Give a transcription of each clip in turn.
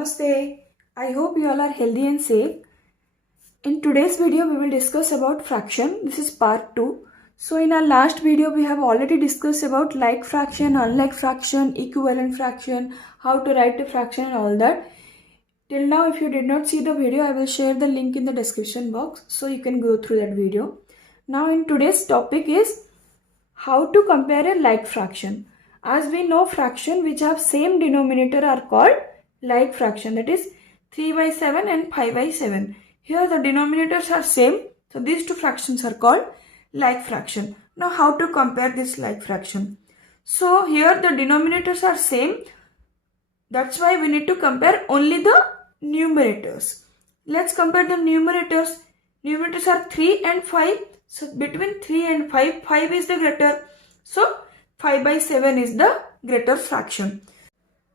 Namaste. I hope you all are healthy and safe. In today's video, we will discuss about fraction. This is part 2. So in our last video, we have already discussed about like fraction, unlike fraction, equivalent fraction, how to write a fraction and all that. Till now, if you did not see the video, I will share the link in the description box so you can go through that video. Now in today's topic is how to compare a like fraction. As we know, fraction which have same denominator are called like fraction, that is 3 by 7 and 5 by 7. Here the denominators are same, so these two fractions are called like fraction. Now how to compare this like fraction? So here the denominators are same, that's why we need to compare only the numerators. Let's compare the numerators. Numerators are 3 and 5. So between 3 and 5, 5 is the greater. So 5 by 7 is the greater fraction.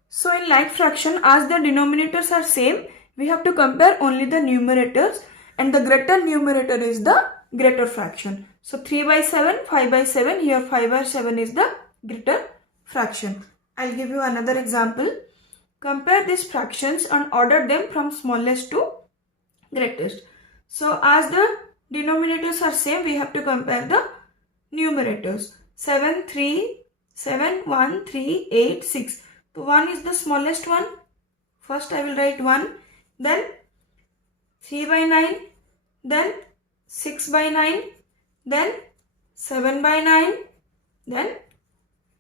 So in like fraction, as the denominators are same, we have to compare only the numerators, and the greater numerator is the greater fraction. So 3 by 7, 5 by 7, here 5 by 7 is the greater fraction. I'll give you another example. Compare these fractions and order them from smallest to greatest. So as the denominators are same, we have to compare the numerators. 7, 3, 7, 1, 3, 8, 6. So 1 is the smallest one. First I will write 1. Then 3 by 9. Then 6 by 9. Then 7 by 9. Then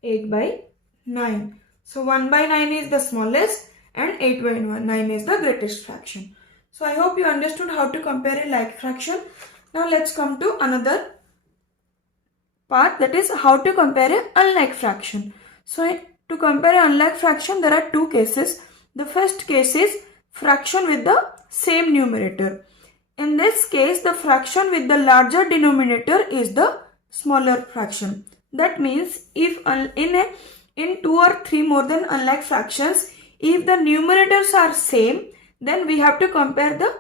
8 by 9. So 1 by 9 is the smallest and 8 by 9 is the greatest fraction. So I hope you understood how to compare a like fraction. Now let's come to another part, that is how to compare an unlike fraction. So to compare an unlike fraction, there are two cases. The first case is fraction with the same numerator. In this case, the fraction with the larger denominator is the smaller fraction. That means if in 2 or 3 more than unlike fractions, if the numerators are same, then we have to compare the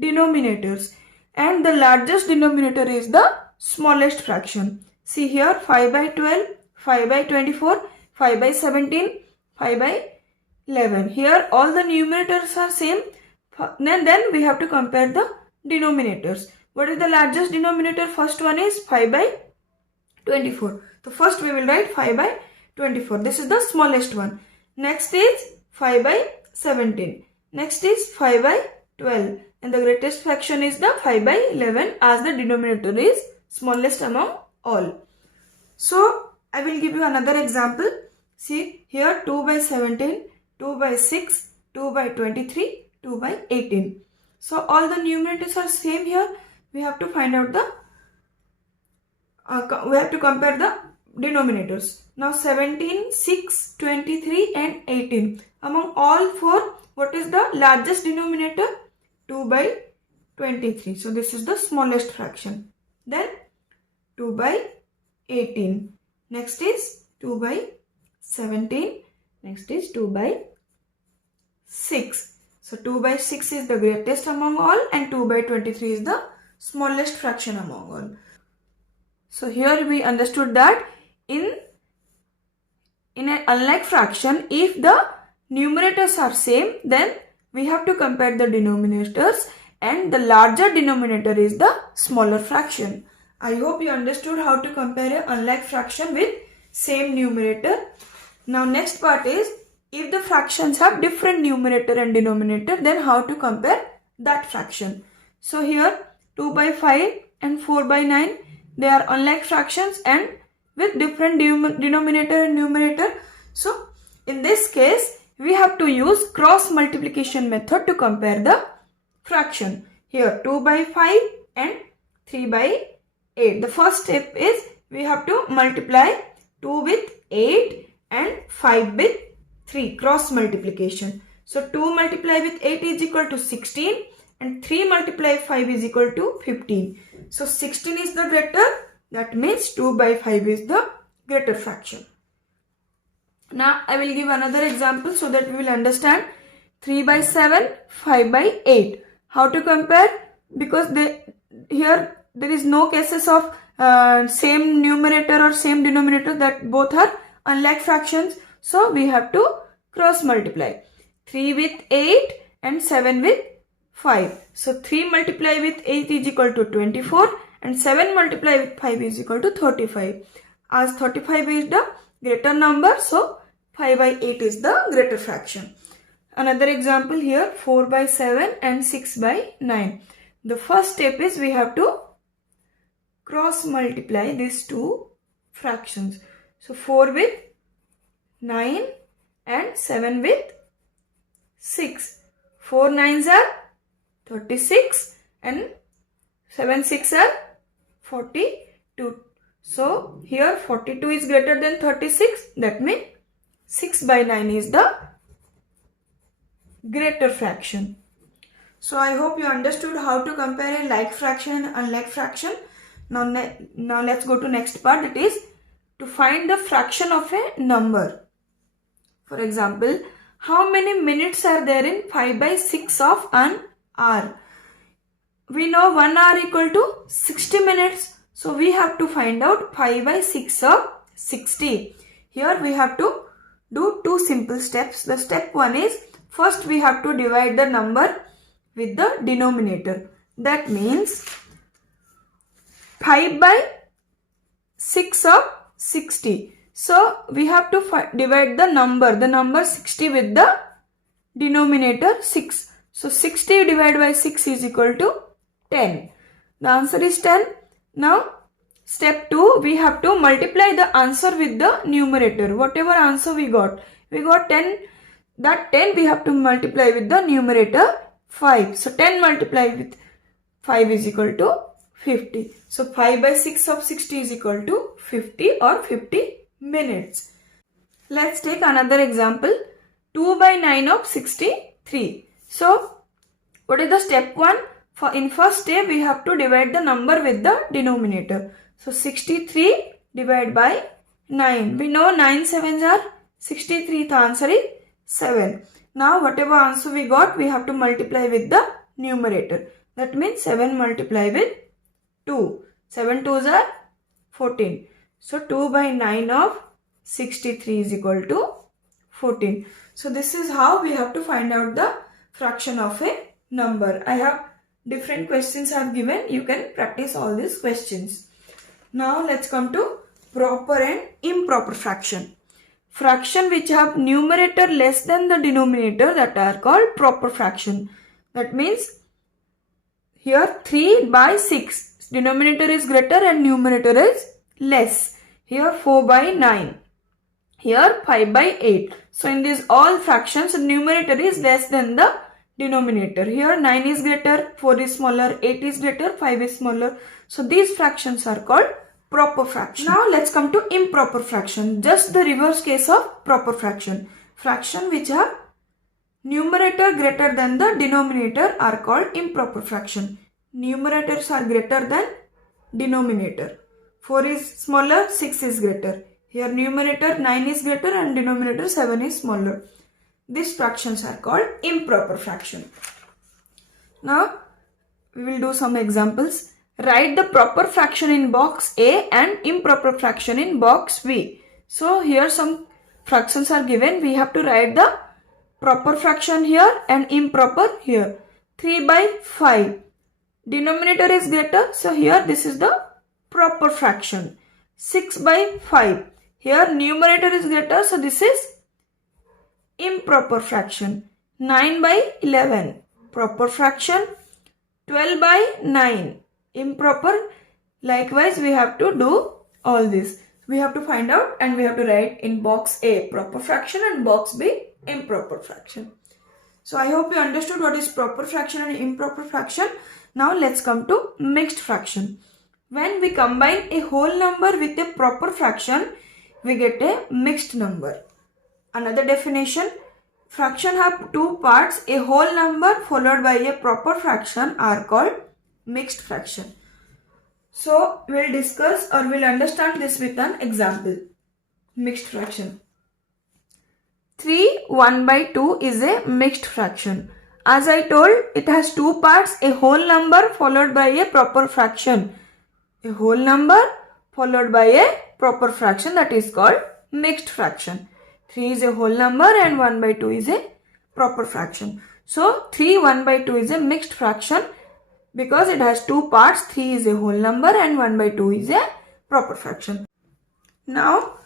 denominators, and the largest denominator is the smallest fraction. See here, 5 by 12, 5 by 24, 5 by 17, 5 by 11. Here all the numerators are same, then we have to compare the denominators. What is the largest denominator? First one is 5 by 24. So first we will write 5 by 24. This is the smallest one. Next is 5 by 17. Next is 5 by 12. And the greatest fraction is the 5 by 11, as the denominator is smallest among all. So I will give you another example. See here, 2 by 17, 2 by 6, 2 by 23, 2 by 18. So all the numerators are same here. We have to find out the, we have to compare the denominators. Now 17, 6, 23 and 18. Among all four, what is the largest denominator? 2 by 23. So this is the smallest fraction. Then 2 by 18. Next is 2 by 17. Next is 2 by 6. So 2 by 6 is the greatest among all, and 2 by 23 is the smallest fraction among all. So here we understood that in an unlike fraction, if the numerators are same, then we have to compare the denominators, and the larger denominator is the smaller fraction. I hope you understood how to compare an unlike fraction with same numerator. Now next part is, if the fractions have different numerator and denominator, then how to compare that fraction. So here 2 by 5 and 4 by 9, they are unlike fractions and with different denominator and numerator. So in this case, we have to use cross multiplication method to compare the fraction. Here 2 by 5 and 3 by 8. The first step is we have to multiply 2 with 8 and 5 with 3, cross multiplication. So 2 multiply with 8 is equal to 16 and 3 multiply 5 is equal to 15. So 16 is the greater, that means 2 by 5 is the greater fraction. Now I will give another example so that we will understand. 3 by 7, 5 by 8. How to compare? Because here there is no cases of same numerator or same denominator, that both are unlike fractions. So we have to cross multiply. 3 with 8 and 7 with 5. So 3 multiplied with 8 is equal to 24 and 7 multiplied with 5 is equal to 35. As 35 is the greater number, so 5 by 8 is the greater fraction. Another example here, 4 by 7 and 6 by 9. The first step is we have to cross multiply these two fractions. So 4 with 9 and 7 with 6. 4 9s are 36 and 7 6 are 42. So here 42 is greater than 36. That means 6 by 9 is the greater fraction. So I hope you understood how to compare a like fraction and unlike fraction. Now let's go to next part, that is to find the fraction of a number. For example, how many minutes are there in 5 by 6 of an hour? We know 1 hour equal to 60 minutes. So we have to find out 5 by 6 of 60. Here we have to do two simple steps. The step 1 is, first we have to divide the number with the denominator. That means 5 by 6 of 60. So we have to divide the number 60 with the denominator 6. So 60 divided by 6 is equal to 10. The answer is 10. Now step 2, we have to multiply the answer with the numerator. Whatever answer we got 10. That 10 we have to multiply with the numerator 5. So 10 multiplied with 5 is equal to 50. So 5 by 6 of 60 is equal to 50 or 50 minutes. Let's take another example. 2 by 9 of 63. So what is the step 1? In first step we have to divide the number with the denominator. So 63 divided by 9. We know 9 sevens are 63. The answer is 7. Now whatever answer we got, we have to multiply with the numerator. That means 7 multiply with 2. 7 2s are 14. So 2 by 9 of 63 is equal to 14. So this is how we have to find out the fraction of a number. I have different questions I have given. You can practice all these questions. Now let's come to proper and improper fraction. Fraction which have numerator less than the denominator, that are called proper fraction. That means here 3 by 6. Denominator is greater and numerator is less. Here 4 by 9. Here 5 by 8. So in these all fractions, numerator is less than the denominator. Here 9 is greater, 4 is smaller, 8 is greater, 5 is smaller. So these fractions are called proper fraction. Now let's come to improper fraction. Just the reverse case of proper fraction. Fraction which have numerator greater than the denominator are called improper fraction. Numerators are greater than denominator. 4 is smaller, 6 is greater. Here numerator 9 is greater and denominator 7 is smaller. These fractions are called improper fraction. Now we will do some examples. Write the proper fraction in box A and improper fraction in box B. So here some fractions are given. We have to write the proper fraction here and improper here. 3 by 5. Denominator is greater, so here this is the proper fraction. 6 by 5. Here numerator is greater, so this is improper fraction. 9 by 11. Proper fraction. 12 by 9. Improper. Likewise, we have to do all this. We have to find out and we have to write in box A proper fraction and box B improper fraction. So I hope you understood what is proper fraction and improper fraction. Now let's come to mixed fraction. When we combine a whole number with a proper fraction, we get a mixed number. Another definition, fraction have two parts. A whole number followed by a proper fraction are called mixed fraction. So we'll discuss or we'll understand this with an example. Mixed fraction. 3 1 by 2 is a mixed fraction. As I told, it has two parts, a whole number followed by a proper fraction. A whole number followed by a proper fraction, that is called mixed fraction. 3 is a whole number and 1 by 2 is a proper fraction. So 3 1 by 2 is a mixed fraction because it has two parts. 3 is a whole number and 1 by 2 is a proper fraction. Now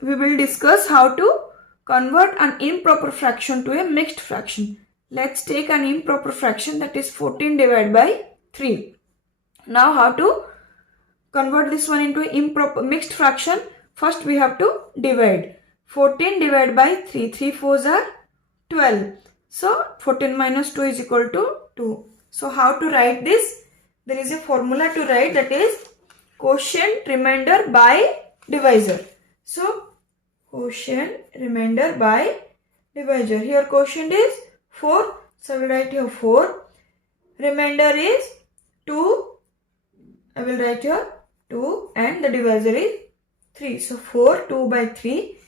we will discuss how to convert an improper fraction to a mixed fraction. Let's take an improper fraction, that is 14 divided by 3. Now how to convert this one into improper mixed fraction? First we have to divide. 14 divided by 3. 3 4s are 12. So 14 minus 2 is equal to 2. So how to write this? There is a formula to write, that is quotient remainder by divisor. So quotient remainder by divisor. Here quotient is 4. So I will write here 4. Remainder is 2. I will write here 2 and the divisor is 3. So 4 2 by 3.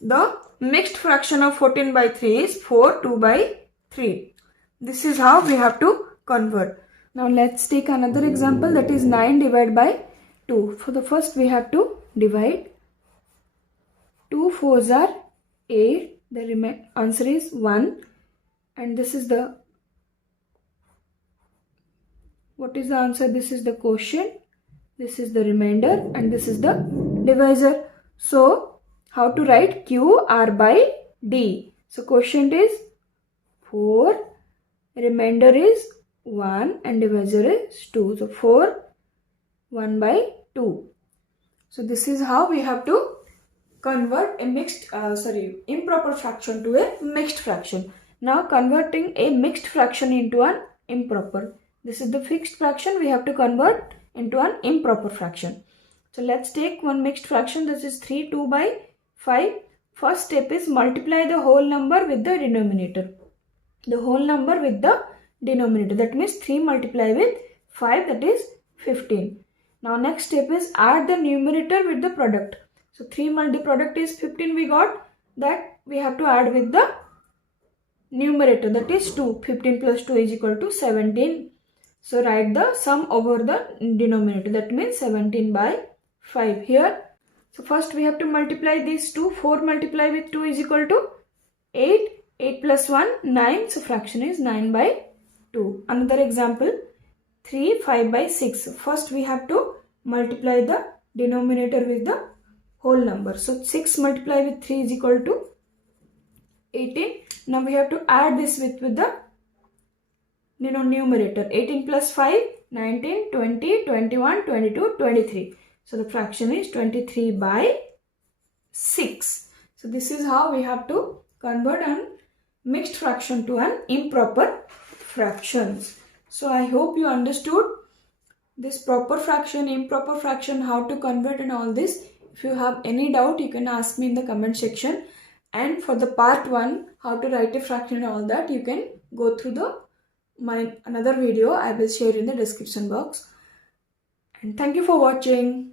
The mixed fraction of 14 by 3 is 4 2 by 3. This is how we have to convert. Now let's take another example, that is 9 divided by 2. For the first we have to divide. 2 4s are 8. The answer is 1. And this is the, what is the answer? This is the quotient, this is the remainder, and this is the divisor. So how to write Q R by D? So quotient is 4, remainder is 1 and divisor is 2. So 4 1 by 2. So this is how we have to convert a improper fraction to a mixed fraction. Now converting a mixed fraction into an improper. This is the fixed fraction, we have to convert into an improper fraction. So let's take one mixed fraction, this is 3 2 by 5. First step is multiply the whole number with the denominator. The whole number with the denominator, that means 3 multiply with 5, that is 15. Now next step is add the numerator with the product. So 3 the product is 15 we got, that we have to add with the numerator, that is 2. 15 plus 2 is equal to 17. So write the sum over the denominator, that means 17 by 5 here. So first we have to multiply these two. 4 multiply with 2 is equal to 8. 8 plus 1 9. So fraction is 9 by 2. Another example, 3 5 by 6. First we have to multiply the denominator with the whole number. So 6 multiply with 3 is equal to 18. Now we have to add this with the numerator. 18 plus 5 19 20 21 22 23. So the fraction is 23 by 6. So this is how we have to convert an mixed fraction to an improper fractions. So I hope you understood this proper fraction, improper fraction, how to convert and all this. If you have any doubt, you can ask me in the comment section. And for the part 1, how to write a fraction and all that, you can go through my another video I will share in the description box. And thank you for watching.